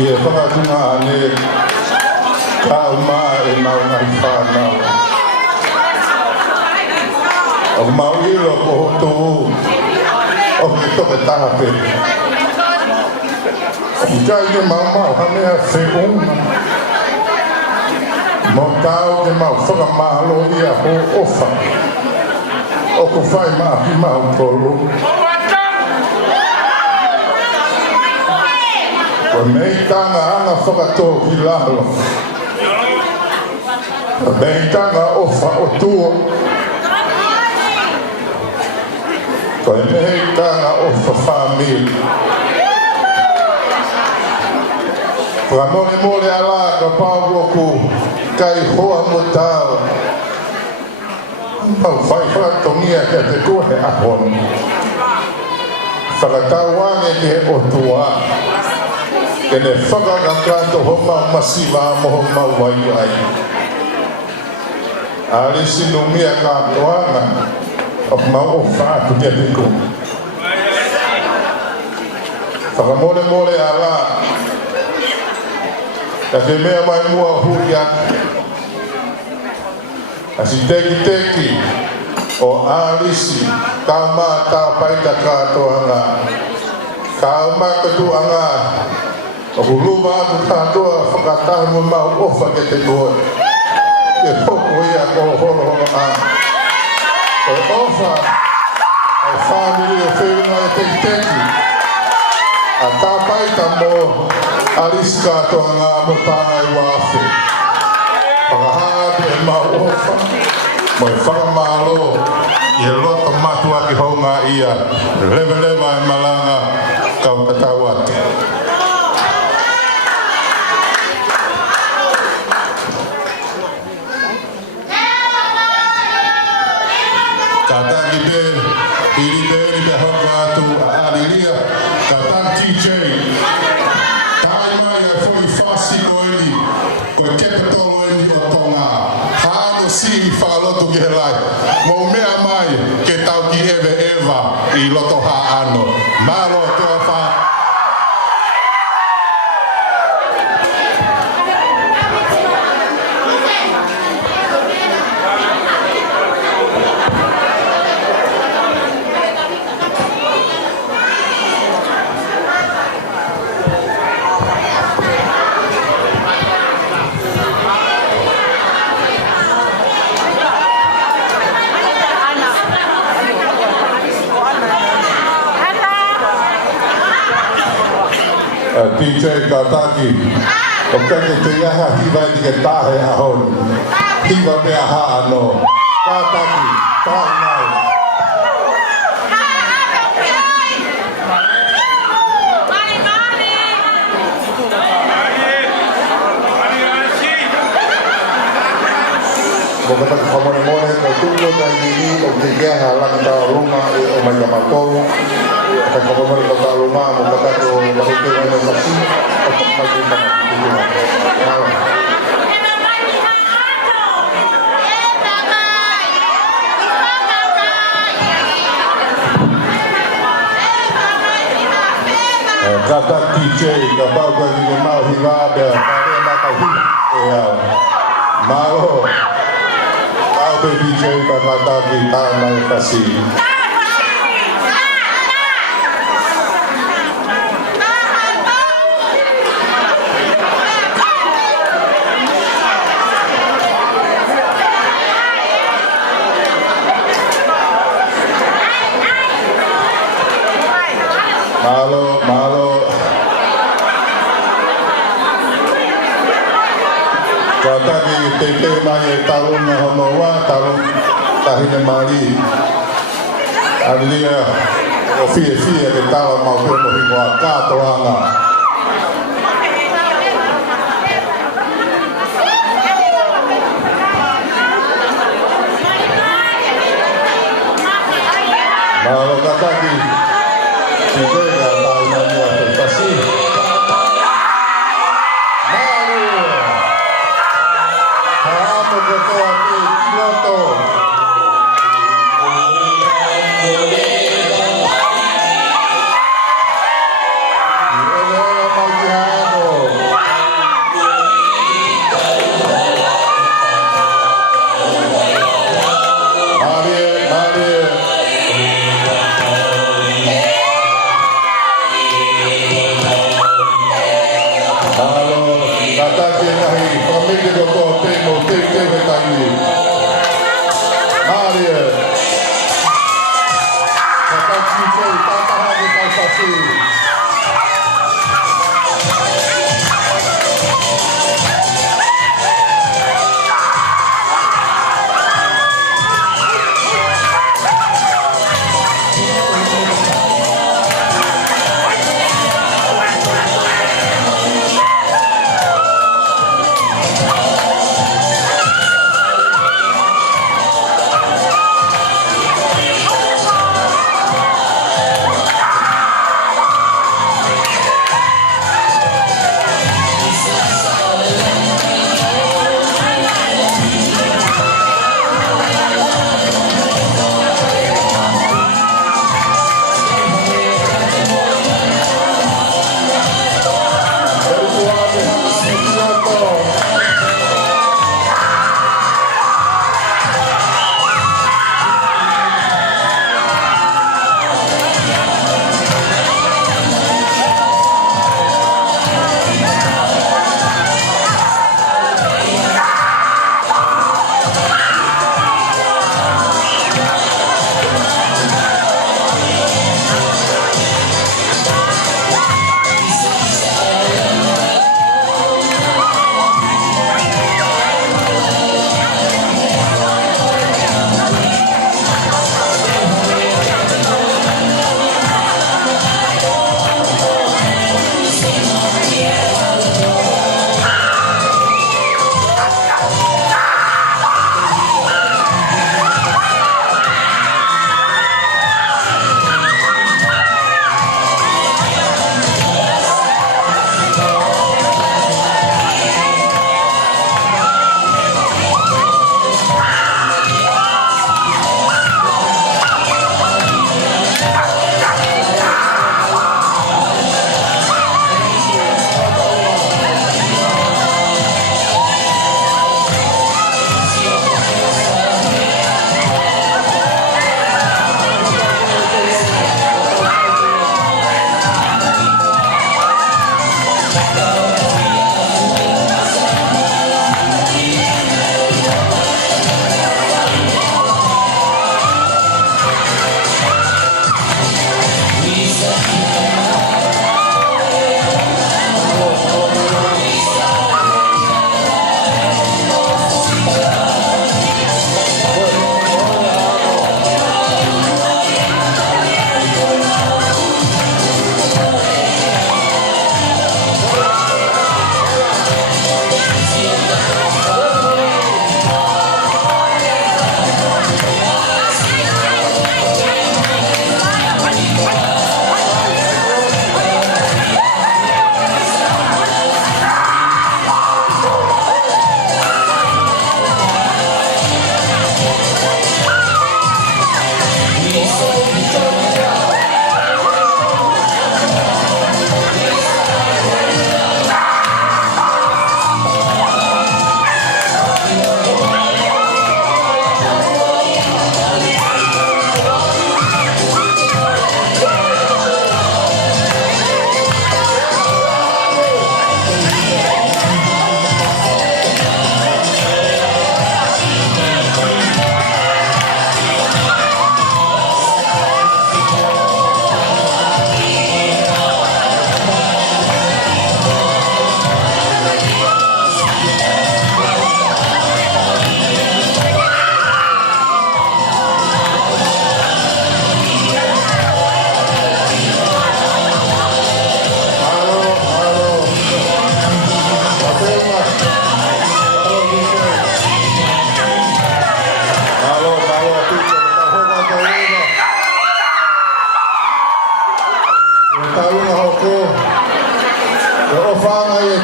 ia whakatunga ane ka uma e mau ngai whanau. O mau ilo ko hotu o ki toke tahape. I kai ke mau hanea se unga. Mo tau ke mau whakamalo ia ho ofa. O ko whai maa ki mau tolu. Ko mei tanga anga whakato ki lalo. Ko mei tanga ofa o tua. Ko mei tanga ofa whamili. Ko mole ala ka pau roku kai hoa mo tau. Pau whai whakatongia ke te kohe ahon. Whakatau wange ke o tua. Kene whakakakrato ho mau masiwa moho mau wai ai. Ali sinumia ka toanga o mau o whaatu ke tiko. Whakamole ala. Ka ke mea mai mua hui atu. Asi teki o alisi kama ta paita katoanga. Kama katuanga. O huluma atu katoa whakatahi mo mau ofa ke te koe. Ke poko ia ko holo a. O ofa o whamiri o whenua e teki. A ta paita mo alisi katoanga mo tāngai wafe. Pangahatu e mau ofa. Mo e whakamalo i e loto matua ki honga ia. Lewe e malanga kau katau atu. Kataki te, iri te honga atu a aliria. Kataki TJ. Tai mai e fui fasi koeli. Koe kepe tolo eli o tonga. Hano si i whakaloto ki he lai. Mo mea mai ke tau ki ewe eva i loto ha ano. Malo toa wha. DJ Kataki o kake te iaha hiwa i ke tahe ahon hiwa mea haano Kataki, tae nai Mo kataki whamone ko tulo tai nini o te iaha langta runga o mai kamatoro Kaya ko mo rin ka luma mo kataki o makikita mo kasi o magkita Kata TJ kapag hindi mau hilada pare matahi mau au DJ kata kita mau kasih Malo Kata ki tete mai e talon na honoa talon tahine mari Alia o fie ke tala mau tono himoa katoanga Malo kata ki Tete na tau na mua te pasi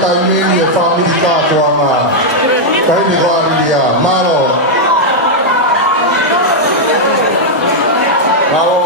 taimini e whamiri kātoanga. Kei ni wāriria, mālo. Mālo.